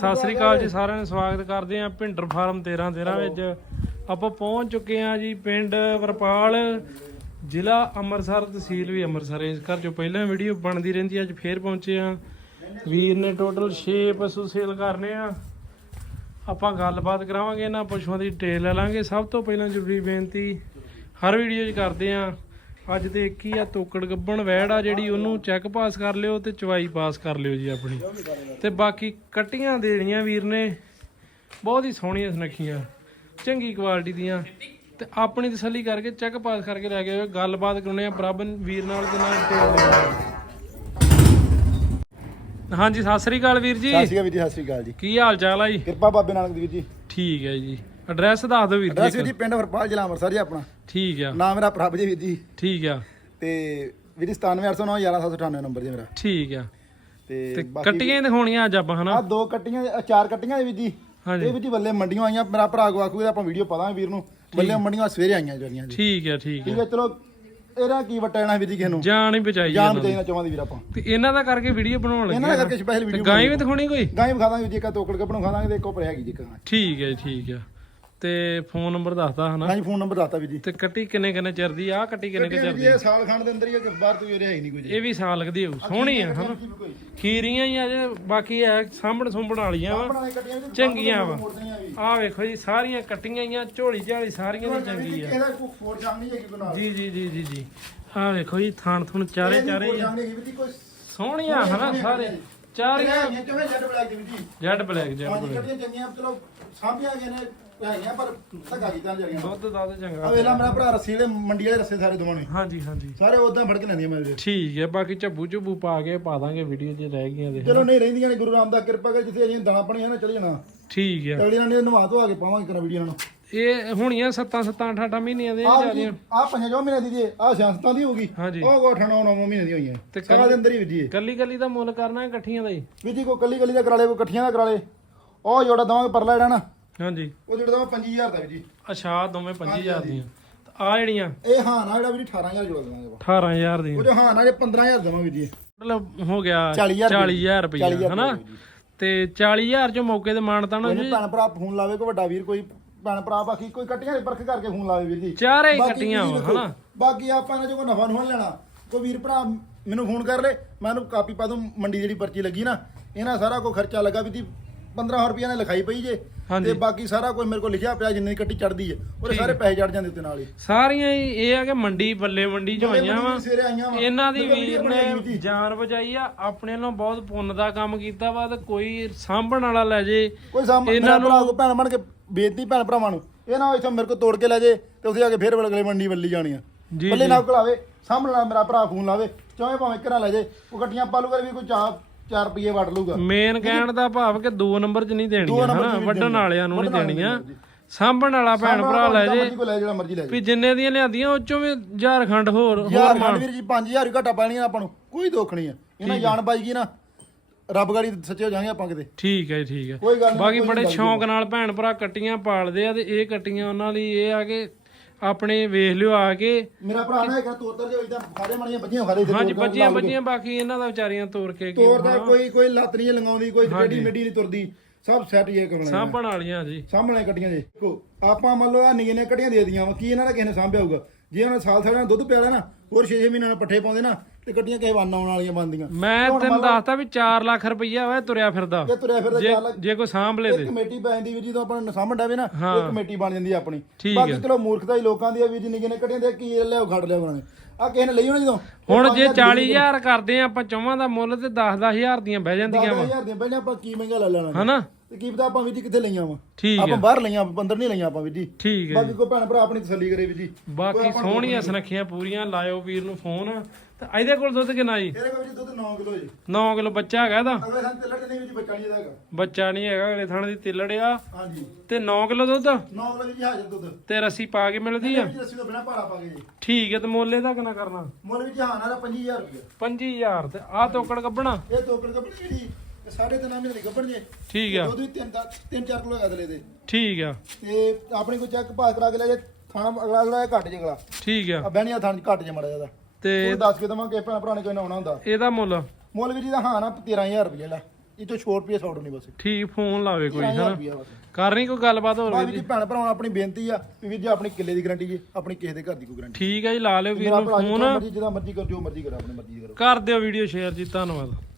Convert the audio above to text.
ਸਤਿ ਸ੍ਰੀ ਅਕਾਲ ਜੀ ਸਾਰਿਆਂ ਨੂੰ ਸਵਾਗਤ ਕਰਦੇ ਆਂ ਭਿੰਡਰ ਫਾਰਮ 13 13 ਵਿੱਚ। ਆਪਾਂ ਪਹੁੰਚ ਚੁੱਕੇ ਆਂ ਜੀ ਪਿੰਡ ਵਰਪਾਲ ਜ਼ਿਲ੍ਹਾ ਅੰਮ੍ਰਿਤਸਰ ਤਹਿਸੀਲ ਵੀ ਅੰਮ੍ਰਿਤਸਰ ਇਸ ਘਰ ਚੋਂ ਪਹਿਲਾਂ ਵੀਡੀਓ ਬਣਦੀ ਰਹਿੰਦੀ ਅੱਜ ਫੇਰ ਪਹੁੰਚੇ ਆਂ ਵੀਰ ਨੇ ਟੋਟਲ 6 ਪਸ਼ੂ ਸੇਲ ਕਰਨੇ ਆ। ਆਪਾਂ ਗੱਲਬਾਤ ਕਰਾਵਾਂਗੇ ਇਹਨਾਂ ਪਸ਼ੂਆਂ ਦੀ ਡਿਟੇਲ ਲੈ ਲਾਂਗੇ। ਸਭ ਤੋਂ ਪਹਿਲਾਂ ਜ਼ਰੂਰੀ ਬੇਨਤੀ ਹਰ ਵੀਡੀਓ 'ਚ ਕਰਦੇ ਆਂ ਅੱਜ ਇੱਕ ਹੀ ਆ ਤੋਕੜ ਗੱਬਣ ਵੈੜ ਆ ਜਿਹੜੀ ਉਹਨੂੰ ਚੈੱਕ ਪਾਸ ਕਰ ਲਿਓ ਤੇ ਚਵਾਈ ਪਾਸ ਕਰ ਲਿਓ ਜੀ ਆਪਣੀ। ਤੇ ਬਾਕੀ ਕਟੀਆਂ ਦੇਣੀਆਂ ਵੀਰ ਨੇ ਬਹੁਤ ਹੀ ਸੋਹਣੀਆਂ ਸੁਨੱਖੀਆਂ ਚੰਗੀ ਕੁਆਲਿਟੀ ਦੀਆਂ। ਤੇ ਆਪਣੀ ਤਸੱਲੀ ਕਰਕੇ ਚੈੱਕ ਪਾਸ ਕਰਕੇ ਲੈ ਕੇ ਗੱਲਬਾਤ ਕਰਨੇ ਆ ਪ੍ਰਭ ਵੀਰ ਨਾਲ ਤੇ ਨਾਲ ਦੇ ਨਾਲ। ਹਾਂਜੀ ਸਤਿ ਸ੍ਰੀ ਅਕਾਲ ਵੀਰ ਜੀ। ਸਤਿ ਸ਼੍ਰੀ ਅਕਾਲ ਵੀਰ ਜੀ ਸਤਿ ਸ਼੍ਰੀ ਅਕਾਲ ਜੀ। ਕੀ ਹਾਲ ਚਾਲ ਆ ਜੀ? ਕਿਰਪਾ ਬਾਬੇ ਨਾਨਕ ਦੀ ਵੀਰ ਜੀ। ਠੀਕ ਹੈ ਜੀ। ਐਡਰੈਸ ਦੱਸ ਦਿਓ ਵੀਰ ਜੀ ਵੀਰ ਜੀ ਪਿੰਡ ਵਰਪਾਲ ਜ਼ਿਲ੍ਹਾ ਅੰਮ੍ਰਿਤਸਰ ਜੀ ਆਪਣਾ। ਠੀਕ ਆ। ਨਾਮ ਮੇਰਾ ਪ੍ਰਭ ਜੀ ਵੀਰ ਜੀ। ਠੀਕ ਆ। ਤੇ ਵੀਰ ਜੀ 97809 11798 ਨੰਬਰ ਜੀ ਮੇਰਾ। ਠੀਕ ਆ। ਤੇ ਤੇ ਬਾਕੀ ਕੱਟੀਆਂ ਹੀ ਦਿਖਾਉਣੀਆਂ ਅੱਜ ਆਪਾਂ ਆ ਹਨਾ ਦੋ ਕੱਟੀਆਂ ਆਹ ਚਾਰ ਕੱਟੀਆਂ ਜੀ ਵੀਰ ਜੀ। ਹਾਂਜੀ। ਇਹ ਵੀਰ ਜੀ ਬੱਲੇ ਮੰਡੀਆਂ ਆਈਆਂ। ਮੇਰਾ ਭਰਾ ਕੋ ਆਖੂਗਾ ਆਪਾਂ ਵੀਡੀਓ ਪਾਦਾਂਗੇ ਵੀਰ ਨੂੰ। ਬੱਲੇ ਮੰਡੀਆਂ ਸਵੇਰੇ ਆਈਆਂ ਜਿਹੜੀਆਂ ਜੀ। ਠੀਕ ਆ ਠੀਕ ਠੀਕ ਆ। ਹੈ ਚਲੋ ਇਹਦਾ ਕੀ ਵਟਾ ਜਾਣਾ ਵੀਰ ਜੀ ਕਿਸੇ ਨੂੰ? ਜਾਨ ਹੀ ਬਚਾਈ ਜਾਨ ਆ ਬਚਾਈਣਾ ਚਾਹੁੰਦੀ ਵੀਰ ਆਪਾਂ। ਤੇ ਇਹਨਾਂ ਦਾ ਕਰਕੇ ਵੀਡੀਓ ਬਣਾਉਣ ਲੱਗੇ ਇਹਨਾਂ ਦਾ ਆ। ਕਰਕੇ ਸਪੈਸ਼ਲ ਵੀਡੀਓ ਗਾਂ ਵੀ ਦਿਖਾਉਣੀ ਕੋਈ? ਗਾਂ ਹੀ ਵਿਖਾ ਦਾਂਗੇ ਜੀ ਇੱਕ ਤੋਕੜ ਕੱਪਣੋਂ ਖਾ ਦਾਂਗੇ ਤੇ ਇੱਕ ਉੱਪਰ ਹੈਗੀ ਜੀ ਇੱਕ ਗਾਂ। ਠੀਕ ਹੈ ਜੀ, ਠੀਕ ਆ। ਤੇ ਫੋਨ ਨੰਬਰ ਦੱਸਦਾ ਹਨਾ? ਹਾਂਜੀ ਫੋਨ ਨੰਬਰ ਦੱਸਤਾ ਵੀਰ ਜੀ। ਤੇ ਕੱਟੀ ਕਿੰਨੇ ਕਿੰਨੇ ਚਿਰ ਦੀ ਆ? ਕੱਟੀ ਕਿੰਨੇ ਕੁ ਚਿਰ ਜੀ ਦੀ ਇਹ ਸਾਲ ਖਾਣ ਦੇ ਅੰਦਰ ਹੀ ਹੈ ਕਿ ਬਾਹਰ ਤੋਂ ਹੀ ਰਿਹਾ ਹੀ ਨਹੀਂ ਕੋਈ ਜੀ। ਇਹ ਵੀ ਸਾਲ ਕਦੀ ਹੋਊ। ਸੋਹਣੀ ਆ ਹਨਾ? ਖੀਰੀਆਂ ਹੀ ਅਜੇ ਬਾਕੀ ਐ ਸਾਂਭਣ ਸੁੰਭਣ ਵਾਲੀਆਂ ਵਾ। ਜੀ, ਚੰਗੀਆਂ ਵਾ। ਵੀ ਆਹ ਵੇਖੋ ਜੀ ਸਾਰੀਆਂ ਕੱਟੀਆਂ ਆਈਆਂ ਝੋਲੀ ਝਾਲੀ ਸਾਰੀਆਂ ਦੀ ਚੰਗੀ ਆ। ਇਹਦਾ ਕੋਈ ਫੋਰ ਜਾਣ ਨਹੀਂ ਹੈਗੀ ਕੋਈ ਨਾਲ ਜੀ ਜੀ ਜੀ ਜੀ ਜੀ। ਆਹ ਵੇਖੋ ਜੀ ਥਾਣ ਥੁਣ ਚਾਰੇ ਚਾਰੇ ਹੀ ਆ। ਜਾਣ ਨਹੀਂ ਹੈਗੀ ਵੀਰ ਜੀ ਕੋਈ ਸੋਹਣੀਆਂ ਹਨਾ ਸਾਰੇ। ਚਾਰੀਆਂ ਇਹ ਕਿਵੇਂ ਜੱਟ ਬਲੈਕ ਦੀ ਜੀ? ਜੈਡ ਬਲੈਕ ਜੈਡ ਹਾਂਜੀ ਬਲੈਕ। ਕੱਟੀਆਂ ਚੰਗੀਆਂ ਚਲੋ ਸਾਂਭੀਆਂ ਗਏ ਨੇ ਹੈਗੀਆਂ ਪਰ ਧੱਕਾ ਕੀਤਾ ਜਰੀਆਂ ਦੁੱਧ ਆ ਚੰਗਾ। ਵੇਲਾ ਮੇਰਾ ਭਰਾ ਰੱਸੀ ਵਾਲੇ ਮੰਡੀ ਵਾਲੇ ਰੱਸੇ ਸਾਰੇ ਦੋਵਾਂ ਨੇ। ਹਾਂਜੀ ਹਾਂਜੀ। ਸਾਰੇ ਉਦਾਂ ਫੜ ਕੇ ਲੈਂਦੀਆਂ ਮੇਰੇ ਠੀਕ ਹੈ ਬਾਕੀ ਝੱਬੂ ਝੁੱਬੂ ਪਾ ਕੇ ਪਾ ਦਾਂਗੇ ਵੀਡੀਓ 'ਚ ਰਹਿ ਗਈਆਂ ਦੇ ਚਲੋ ਨਹੀਂ ਰਹਿੰਦੀਆਂ ਨੇ ਗੁਰੂ ਰਾਮਦਾਸ ਕਿਰਪਾ ਕਰ ਜਿੱਥੇ ਅਜੇ ਦਾਣਾ ਪਾਣੀ ਹੈ ਨਾ ਚਲੇ ਜਾਣਾ ਠੀਕ ਹੈ। ਅਗਲੀ ਨਾਲ ਨਵਾ ਧਵਾ ਕੇ ਪਾਵਾਂਗੇ ਕਰਾਂ ਵੀਡੀਓ ਨੂੰ ਇਹ ਹੋਣੀਆਂ 7 7 8 8 ਮਹੀਨਿਆਂ ਦੇ ਆ ਜਿਆਦੀਆਂ। ਆ ਪੰਜਾਂ ਜੋ ਮਹੀਨੇ ਦੀ ਜੀ ਆ ਸਿਆਸਤਾਂ ਦੀ ਹੋਗੀ ਹਾਂਜੀ। ਉਹ ਕੋ 8 9 9 ਮਹੀਨੇ ਦੀ ਹੋਈਆਂ। ਤੇ ਸਾਰਾ ਦੇ ਅੰਦਰ ਹੀ ਵਿਜੀ ਕੱਲੀ ਕੱਲੀ ਦਾ ਮੁੱਲ ਕਰਨਾ ਇਕੱਠੀਆਂ ਦਾ ਹੀ। ਵੀ ਜੀ ਕੋ ਕੱਲੀ ਕੱਲੀ ਦਾ ਕਰਾ ਲੇ ਕੋ ਇਕੱਠੀਆਂ ਦਾ ਕਰਾ ਲੇ ਉਹ ਜੋੜਾ ਦਵਾਂਗੇ ਪਰਲਾ ਜਿਹੜਾ ਨਾ ਹਾਂਜੀ। ਉਹ ਜੋੜਾ ਦਵਾਂ 5000 ਦਾ ਵੀ ਜੀ। ਅੱਛਾ ਆਹ ਦੋਵੇਂ 25000 ਦੀਆਂ। ਆ ਜਿਹੜੀਆਂ? ਇਹ ਹਾਂ ਨਾ ਜਿਹੜਾ ਵੀ 18000 ਜੋੜਾ ਦਵਾਂਗੇ ਆਪਾਂ। 18000 ਦੀਆਂ। ਉਹ ਜੋ ਹਾਂ ਨਾ ਜੇ 15000 ਦਵਾਂ ਵੀ ਜੀ। ਮਤਲਬ ਹੋ ਗਿਆ 40000 40000 ਰੁਪਇਆ 40000 ਹਨਾ? ਤੇ 40000 ਚੋਂ ਮੌਕੇ ਤੇ ਮਾਨਤਾ ਨਾ ਕੋਈ ਭੈਣ ਭਰਾ ਫੋਨ ਲਾਵੇ ਕੋ ਵੱਡਾ ਵੀਰ ਕੋਈ ਭੈਣ ਭਰਾ ਬਾਕੀ ਕੋਈ ਕੱਟੀਆਂ ਦੇ ਪਰਖ ਕਰਕੇ ਫੋਨ ਲਾਵੇ ਵੀਰ ਜੀ। ਚਾਰੇ ਹੀ ਬਾਕੀ ਕੱਟੀਆਂ ਵੀਰ ਦੇਖੋ, ਹਨਾ? ਬਾਕੀ ਆਪਾਂ ਇਹਨਾਂ ਚੋਂ ਕੋਈ ਨਫਾ ਨਹੀਂ ਲੈਣਾ। ਕੋਈ ਵੀਰ ਭਰਾ ਮੈਨੂੰ ਫੋਨ ਕਰ ਲੈ ਮੈਂ ਉਹਨੂੰ ਕਾਪੀ ਪਾ ਦੂੰ ਮੰਡੀ ਜਿਹੜੀ ਪਰਚੀ ਲੱਗੀ ਨਾ ਇਹਨਾਂ ਸਾਰਾ ਕੋ ਖਰਚਾ ਲੱਗਾ ਵੀ ਜੀ 1500 ਰੁਪਏ ਨੇ ਲਿਖਾਈ ਪਈ ਜੇ। ਹਾਂਜੀ। ਤੇ ਬਾਕੀ ਸਾਰਾ ਕੁਝ ਮੇਰੇ ਕੋਲ ਲਿਖਿਆ ਪਿਆ ਜਿੰਨੀ ਕੱਟੀ ਚੜਦੀ ਹੈ। ਉਹਦੇ ਸਾਰੇ ਪੈਸੇ ਚੜ ਜਾਂਦੇ ਉੱਤੇ ਨਾਲ ਹੀ। ਸਾਰੀਆਂ ਹੀ ਇਹ ਆ ਕਿ ਮੰਡੀ ਬੱਲੇ ਮੰਡੀ ਚ ਵਾ। ਸਵੇਰੇ ਆਈਆਂ ਵਾ। ਇਹਨਾਂ ਦੀ ਵੀਰ ਬਣੀ ਨੇ ਜਾਨ ਬਚਾਈ ਆ ਆਪਣੇ ਨਾਲ ਬਹੁਤ ਪੁੰਨ ਦਾ ਕੰਮ ਕੀਤਾ ਵਾ ਤੇ ਕੋਈ ਸਾਂਭਣ ਵਾਲਾ ਲੈ ਜੇ। ਕੋਈ ਸਾਹਮਣੇ ਇਹਨਾਂ ਭਰਾ ਕੋ ਭੈਣ ਬਣ ਕੇ ਬੇਇੱਜ਼ਤੀ ਭੈਣ ਭਰਾਵਾਂ ਨੂੰ। ਇਹ ਨਾ ਇੱਥੋਂ ਮੇਰੇ ਕੋਲ ਤੋੜ ਕੇ ਲੈ ਜੇ ਤੇ ਉੱਥੇ ਜਾ ਕੇ ਫੇਰ ਅਗਲੇ ਮੰਡੀ ਵੱਲੀ ਜਾਣੀ ਆ। ਜੀ, ਬੱਲੇ ਨਾ ਘਲਾਵੇ ਸਾਹਮਣੇ ਨਾਲ ਮੇਰਾ ਭਰਾ ਫੋਨ ਲਾਵੇ ਚਾਹੇ ਭਾਵੇਂ ਘਰਾਂ ਲੈ ਜੇ। ਉਹ ਗੱਟੀਆਂ ਪਾਲੂ ਕਰ ਵੀ ਕੋਈ ਚਾਰ 4 ਰੁਪਏ ਵੜ ਲੂਗਾ ਮੇਨ ਕਹਿਣ ਦਾ ਭਾਵ ਕਿ 2 ਨੰਬਰ ਚ ਨਹੀਂ ਦੋ ਚ ਹਨਾ ਵੱਢਣ। ਵਾਲਿਆਂ ਨੂੰ ਨਹੀਂ ਦੇਣੀਆਂ ਸਾਂਭਣ ਵਾਲਾ ਭੈਣ ਭਰਾ ਲੈ ਜੇ। ਵੀ ਜਿੰਨੇ ਦੀਆਂ ਲਿਆਂਦੀਆਂ ਉਹ ਚੋਂ ਵੀ ਝਾਰਖੰਡ ਹੋਰ ਹੋਰ ਯਾਰ ਖੰਡ ਵੀਰ ਜੀ 5000 ਹੀ ਘਟਾ ਪੈਣੀਆਂ ਆਪਾਂ ਨੂੰ। ਕੋਈ ਦੁੱਖ ਨਹੀਂ ਆ ਇਹਨਾਂ ਜਾਨ ਬਾਈ ਗਈ ਨਾ ਰੱਬ ਗਾੜੀ ਸੱਚੇ ਹੋ ਜਾਾਂਗੇ ਆਪਾਂ ਕਿਤੇ। ਠੀਕ ਹੈ ਠੀਕ ਹੈ। ਬਾਕੀ ਬੜੇ। ਸ਼ੌਂਕ ਨਾਲ ਭੈਣ ਭਰਾ ਕੱਟੀਆਂ ਪਾਲਦੇ ਆ ਤੇ ਇਹ ਕੱਟੀਆਂ ਉਹਨਾਂ ਲਈ ਇਹ ਆ ਕਿ ਆਪਣੇ ਵੇਖ ਲਿਓ ਆ ਕੇ। ਮੇਰਾ ਭਰਾ ਨਾ ਇੱਕ ਤੋਤਰ ਜੋ ਇਦਾਂ ਖਾਰੇ ਮਣੀਆਂ ਬੱਜੀਆਂ ਖਾਰੇ ਇੱਥੇ ਹਾਂਜੀ ਬੱਜੀਆਂ। ਬੱਜੀਆਂ ਬਾਕੀ ਇਹਨਾਂ ਦਾ ਵਿਚਾਰੀਆਂ ਤੋੜ ਕੇ ਕੀ ਤੋਰ ਦਾ ਕੋਈ ਕੋਈ ਲੱਤ ਨਹੀਂ ਲੰਗਾਉਂਦੀ ਕੋਈ ਟੇਢੀ ਮਿੱਡੀ ਨਹੀਂ ਤੁਰਦੀ। ਸਭ ਸੈੱਟ ਇਹ ਕਰਨਾ ਸਾਂਭਣ ਵਾਲੀਆਂ ਜੀ। ਸਾਹਮਣੇ ਕੱਟੀਆਂ ਜੇ। ਦੇਖੋ ਆਪਾਂ ਮੰਨ ਲਓ ਆ ਨਿੱਕੇ ਨੇ ਕੱਟੀਆਂ ਦੇ ਦੀਆਂ ਵਾ ਕੀ ਇਹਨਾਂ ਦਾ ਕਿਸੇ ਨੇ ਸਾਂਭਿਆ ਹੋਊਗਾ? ਜੇ ਉਹਨਾਂ ਸਾਲ ਸਾਲ ਨਾਲ ਦੁੱਧ ਪਿਆਲਾ ਨਾ ਹੋਰ 6-6 ਮਹੀਨਿਆਂ ਨਾਲ ਪੱਠੇ ਪਾਉਂਦੇ ਨਾ ਤੇ ਕੱਟੀਆਂ ਕਿਸੇ ਵੰਨ ਆਉਣ ਵਾਲੀਆਂ ਬਣਦੀਆਂ। ਮੈਂ ਤੈਨੂੰ ਦੱਸਤਾ ਵੀ 4 ਲੱਖ ਰੁਪਈਆ ਵਾ ਤੁਰਿਆ ਫਿਰਦਾ। ਜੇ ਤੁਰਿਆ ਫਿਰਦਾ ਜੇ ਚਾਰ ਲੱਖ ਜੇ ਕੋਈ ਸਾਂਭ ਲੇ ਤੇ। ਕਮੇਟੀ ਪੈ ਜਾਂਦੀ ਵੀ ਜਦੋਂ ਆਪਾਂ ਨੂੰ ਸਾਂਭਣ ਡਾਵੇ ਨਾ ਹਾਂ। ਇਹ ਕਮੇਟੀ ਬਣ ਜਾਂਦੀ ਆਪਣੀ। ਬਾਕੀ। ਚਲੋ ਮੂਰਖਤਾ ਹੀ ਲੋਕਾਂ ਦੀ ਆ ਵੀ ਜੀ ਨਿੱਕੇ ਨੇ ਕੱਟੀਆਂ ਦੇ ਕੀ ਲਿਆਓ ਖੜ ਉਹਨਾਂ ਨੇ। ਆ ਕਿਸੇ ਨੇ ਲਈ ਹੋਣੀ ਜਦੋਂ? ਹੁਣ ਜੇ 40000 ਕਰਦੇ ਆ ਆਪਾਂ ਚੌਵਾਂ ਦਾ ਮੁੱਲ ਤੇ 10-10000 ਦੀਆਂ ਬਹਿ ਜਾਂਦੀਆਂ ਵਾ। 10000 ਦੀਆਂ ਪਹਿਲਾਂ ਆਪਾਂ ਕੀ ਮਹਿੰਗਾ ਲੈ ਲੈਣਾ ਹਨਾ? ਤੇ ਕੀ ਪਤਾ ਆਪਾਂ ਵੀ ਜੀ ਕਿੱਥੇ ਲਈਆਂ ਵਾ? ਠੀਕ ਆਪਾਂ ਹੈ ਬਾਹਰ ਲਈਆਂ ਆਪਾਂ ਅੰਦਰ ਨਹੀਂ ਲਈਆਂ ਆਪਾਂ ਵੀ ਜੀ। ਠੀਕ ਹੈ ਬਾਕੀ ਕੋਈ ਭੈਣ ਭਰਾ ਆਪਣੀ ਤਸੱਲੀ ਕਰੇ ਵੀ ਜੀ। ਬਾਕੀ ਸੋਹਣੀਆਂ ਸੁਨੱਖੀਆਂ ਪੂਰੀਆਂ ਲਾਇਓ ਵੀਰ ਨੂੰ ਫੋਨ। ਤੇ ਇਹਦੇ ਕੋਲ ਦੁੱਧ ਕਿੰਨਾ ਜੀ? ਇਹਦੇ ਕੋਲ ਜੀ ਦੁੱਧ 9 ਕਿਲੋ ਜੀ। 9 ਕਿਲੋ ਬੱਚਾ ਹੈਗਾ ਇਹਦਾ? ਅਗਲੇ ਦਿਨ ਤੇ ਲੱਟ ਨਹੀਂ ਵਿੱਚ ਬੱਚਾ ਨਹੀਂ ਇਹਦਾ ਹੈਗਾ। ਬੱਚਾ ਨਹੀਂ ਹੈਗਾ ਅਗਲੇ ਥਾਣੇ ਦੀ ਤਿੱਲੜ ਆ। ਹਾਂਜੀ। ਤੇ 9 ਕਿਲੋ ਦੁੱਧ? 9 ਕਿਲੋ ਜੀ ਹਾਜ਼ਰ ਦੁੱਧ। ਤੇ ਰੱਸੀ ਪਾ ਕੇ ਮਿਲਦੀ ਆ? ਰੱਸੀ ਤੋਂ ਬਿਨਾ ਭਾੜਾ ਪਾ ਕੇ ਜੀ। ਠੀਕ ਹੈ ਤੇ ਮੁੱਲ ਇਹਦਾ ਕਿੰਨਾ ਕਰਨਾ? ਮੁੱਲ ਵਿੱਚ ਹਾਂ ਨਾ 25000 ਰੁਪਏ 25000 ਤੇ ਆ ਤੋਕੜ ਕੱਢਣਾ ਇਹ ਤੋਕੜ ਕੱਪੜ ਜਿਹੜੀ ਇਹ ਸਾਢੇ ਤਿੰਨ ਮਹੀਨੇ ਦੀ ਕੱਪੜ ਜੇ। ਠੀਕ ਆ। ਵੀ ਤਿੰਨ ਦਾ- ਤਿੰਨ ਚਾਰ ਕਿਲੋ ਅਗਲੇ ਦੇ। ਠੀਕ ਆ। ਤੇ ਆਪਣੇ ਕੋਈ ਚੈੱਕ ਪਾਸ ਕਰਾ ਕੇ ਲੈ ਜੇ ਥਾਣਾ ਅਗਲਾ ਅਗਲਾ ਘੱਟ ਜੇ ਅਗਲਾ। ਠੀਕ ਆ। ਆ ਬਹਿਣੀਆਂ ਥਾਣ ਘੱਟ ਜੇ ਮੜਾ ਜ਼ਿਆਦਾ ਤੇ ਉਹ ਦੱਸ ਕੇ ਦਵਾਂ ਕਿ ਭੈਣ ਭਰਾ ਨੇ ਕੋਈ ਨਾ ਆਉਣਾ ਹੁੰਦਾ। ਇਹਦਾ ਮੁੱਲ? ਮੁੱਲ ਵੀ ਜੀ ਦਾ ਹਾਂ ਨਾ 13000 ਰੁਪਏ ਲੈ। ਇਹ ਤੋਂ ਛੋਟ ਰੁਪਏ ਸੌਟ ਨਹੀਂ ਬਸ। ਠੀਕ ਫੋਨ ਲਾਵੇ ਕੋਈ 13000 ਹਨਾ? ਕਰਨੀ ਕੋਈ ਗੱਲਬਾਤ ਹੋਰ ਵੀਰ ਜੀ? ਭੈਣ ਭਰਾਵਾਂ ਆਪਣੀ ਬੇਨਤੀ ਆ ਵੀ ਵੀਰ ਜੀ ਆਪਣੀ ਕਿੱਲੇ ਦੀ ਗਾਰੰਟੀ ਜੀ ਆਪਣੀ ਕਿਸੇ ਦੇ ਘਰ ਦੀ ਕੋਈ ਗਾਰੰਟੀ ਠੀਕ ਹੈ ਜੀ ਲਾ ਲਿਓ ਵੀਰ ਨੂੰ ਫੋਨ। ਜਿਹਦਾ ਮਰਜ਼ੀ ਕਰੋ ਜੋ ਮਰਜ਼ੀ ਕਰੋ ਆਪਣੀ ਮਰਜ਼ੀ ਕਰੋ। ਕਰ ਦਿਓ ਵੀਡੀਓ ਸ਼ੇਅਰ ਜੀ ਧੰਨਵਾਦ।